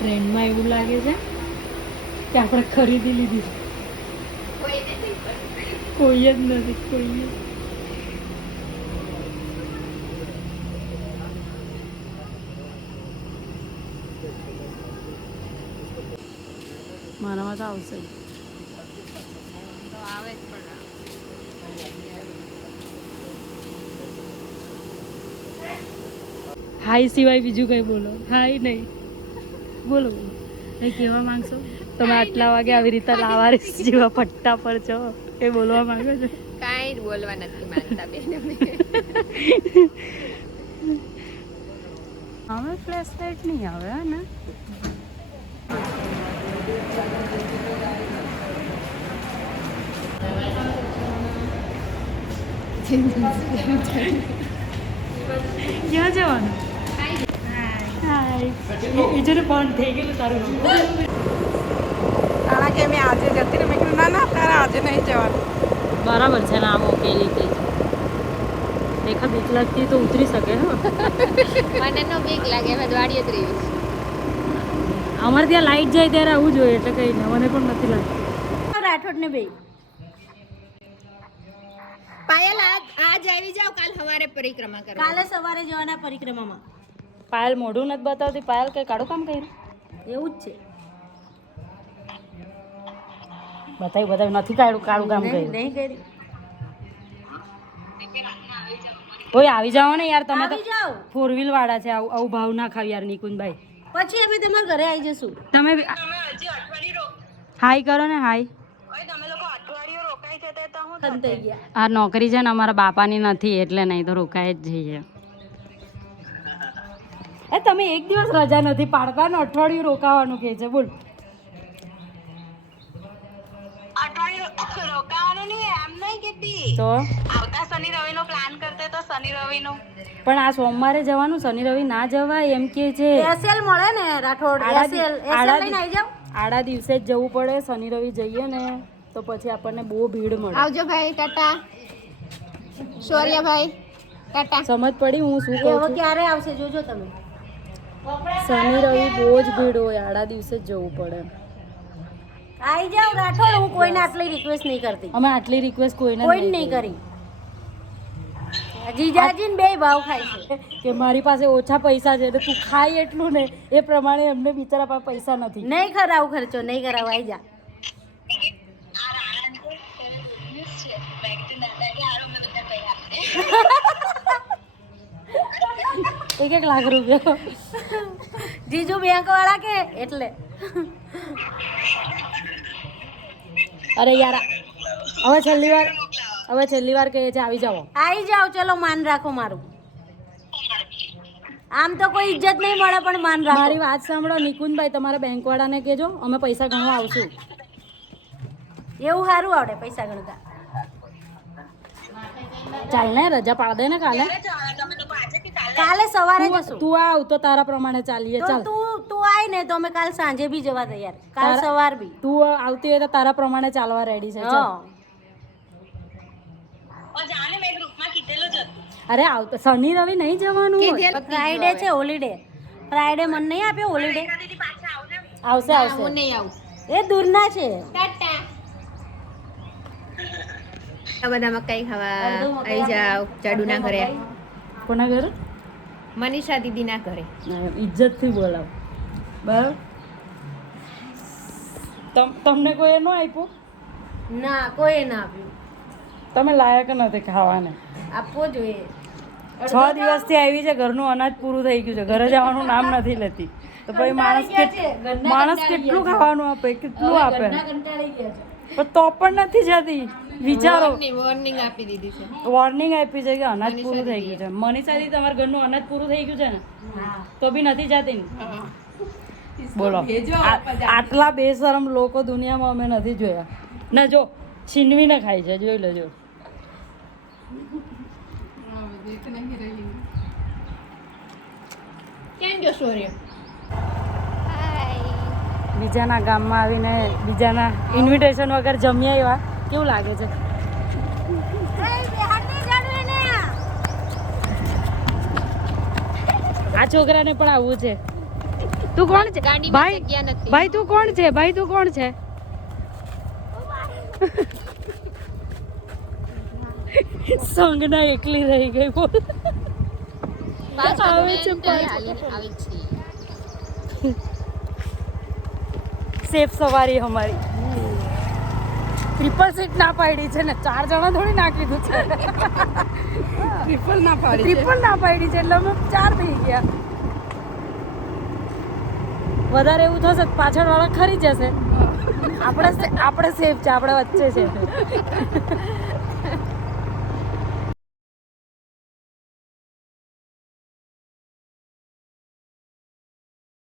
ટ્રેનમાં એવું લાગે છે કે આપણે ખરીદી લીધી કોઈ જ નથી કોઈ મારામાં તો આવશે હાય સિવાય બીજું કંઈ બોલો હાય નહીં બોલો બોલો કંઈ કહેવા માંગશો તમે આટલા વાગે આવી રીતે લાવારીસ જેવા પટ્ટા પર છો એ બોલવા માંગો છો કાંઈ જ બોલવા નથી માંગતા બેન અમે. હવે ફ્લેશ લાઇટ નહીં આવે હે ને ક્યાં જવાનું હાય એ જોડે બંધ થઈ ગયેલું તારું તારા કે મેં આજે જતી ને મેં કીધું ના ના તારા આજે નહીં જવાનું. બરાબર છે ને આમ ઓકેલી થઈ રેખા બીક લાગતી તો ઉતરી શકે હા મને નો બીક લાગે મેં દ્વાડીએ જ રહી છું. અમારે ત્યાં લાઈટ જાય ત્યારે આવું જોઈએ એટલે કંઈ નહીં મને પણ નથી લાગતું રાઠોડ ને બે પાયલ આજ આવી જાવ કાલ સવારે પરિક્રમા કરવા. કાલે સવારે જવાના પરિક્રમામાં. પાયલ મોઢું નથી બતાવતી પાયલ કંઈ કાળું કામ કર્યું એવું જ છે. બતાવ્યું નથી કાળું કામ કર્યું નહીં કરી. ઓય આવી જાઓ ને યાર તમે તો આવી જાઓ. 4 વ્હીલ વાળા છે આવું ભાવ ના ખાવ યાર નિકુંજભાઈ પછી અમે તમારા ઘરે આવી જશું. તમે હાય કરો ને હાય ખંતાઈ ગયા. આ નોકરી છે ને અમારા બાપાની નથી એટલે નહીં તો રોકાય જ જઈએ એ તમે એક દિવસ રજા નથી પાડતા ને અઠવાડિયું રોકાવાનું કહે છે બોલ રોકાવાનું નહીં એમ નહીં કેતી તો આવતા શનિ રવિ નો પ્લાન કરતે તો શનિ રવિ નો પણ આ સોમવારે જવાનું શનિ રવિ ના જવાય એમ કે છે એસએલ મળે ને રાઠોડ એસએલ લઈને આવી જાવ. આડા દિવસે જ જવું પડે શનિ રવિ જઈએ ને તો પછી આપણને બહુ ભીડ મળે આવજો ભાઈ ટાટા શૌર્યભાઈ ટાટા. સમજ પડી હું શું કહું હવે છું ક્યારે આવશે જોજો તમે. શનિ રવિ બહુ જ ભીડ હોય આડા દિવસે જ જવું પડે આવી જાવ રાઠોડ. હું કોઈને આટલી રિક્વેસ્ટ નહીં કરતી. અમે આટલી રિક્વેસ્ટ કોઈને કોઈ નહીં કરી. જીજાજી બે ભાવ ખાય છે. કે મારી પાસે ઓછા પૈસા છે તો તું ખાય એટલું ને એ પ્રમાણે એમને બિચારા પાસે પૈસા નથી નહીં કરાવ ખર્ચો નહીં કરાવ. આવી જા. એક લાખ રૂપિયા જીજુ બેંક વાળા કે એટલે અરે યાર હવે છેલ્લી વાર કહે છે આવી જાઓ આવી જાઓ. ચલો માન રાખો મારું. આમ તો કોઈ ઇજ્જત નહીં મળે પણ માન રાખો. મારી વાત સાંભળો નિકુંજભાઈ તમારા બેંક વાળાને કહેજો અમે પૈસા ગણવા આવશું એવું સારું આવડે પૈસા ગણતા. ચાલ ને રજા પાડ દે ને કાલે કાલે સવારે જશું. તું આવ તો તારા પ્રમાણે ચાલીએ તો ચાલ તું આય ને તો અમે કાલ સાંજે બી જવા તૈયાર. કાલ સવાર બી. તું આવતી હોય તો તારા પ્રમાણે ચાલવા રેડી છે ચાલ. અરે આવતો શનિ રવિ નહીં જવાનું હોય. ફ્રાઈડે છે હોલિડે. ફ્રાઈડે મને નહીં આપ્યો હોલિડે. આવશે હું આવશે નહીં આવું. એ દૂરના છે. બધા મકાઈ ખાવા આવી જાવ ચડુના ઘરે કોના ઘરે મનીષા દીદીના ઘરે. ઇજ્જતથી બોલાવ બરાબર તમને કોઈ ન આપ્યું ના કોઈ ના આપ્યું. તમે લાયક નથી ખાવાને આપવો જોઈએ. 6 દિવસથી આવી છે ઘરનું અનાજ પૂરું થઈ ગયું છે ઘરે જવાનું નામ નથી લેતી તો પછી માણસ કેટલું ખાવાનું આપે કેટલું આપે કંટાળી ગયા છે. પણ તો પણ નથી જતી વિચારો વોર્નિંગ આપી દીધી છે. વોર્નિંગ આપી છે કે અનાજ પૂરું થઈ ગયું છે મનીષાથી તમારા ઘરનું અનાજ પૂરું થઈ ગયું છે ને તો બી નથી જતી ને બોલો આટલા બેશરમ લોકો દુનિયામાં અમે નથી જોયા ને જો છીનવીને ખાય છે જોઈ લેજો કેમ ગયો શૌર્ય? બીજાના ગામમાં આવીને બીજાના ઇન્વિટેશન વગર જમ્યા એવા કેવું લાગે છે આ છોકરાને પણ આવવું છે તું કોણ છે ગાડીમાં ભાઈ જગ્યા નથી. ભાઈ તું કોણ છે ભાઈ તું કોણ છે સંગના એકલી રહી ગઈ બોલ આવે છે આવી છે. સેફ સવારી અમારી ટ્રિપલ સીટ ના પાડી છે ને 4 જણા થોડી ના કીધું છે ટ્રિપલ ના પાડી ટ્રિપલ ના પાડી છે એટલે અમે 4 થઈ ગયા વધારે એવું થશે તો પાછળ વાળા ખરી જશે આપણે સેફ છે આપણે વચ્ચે છે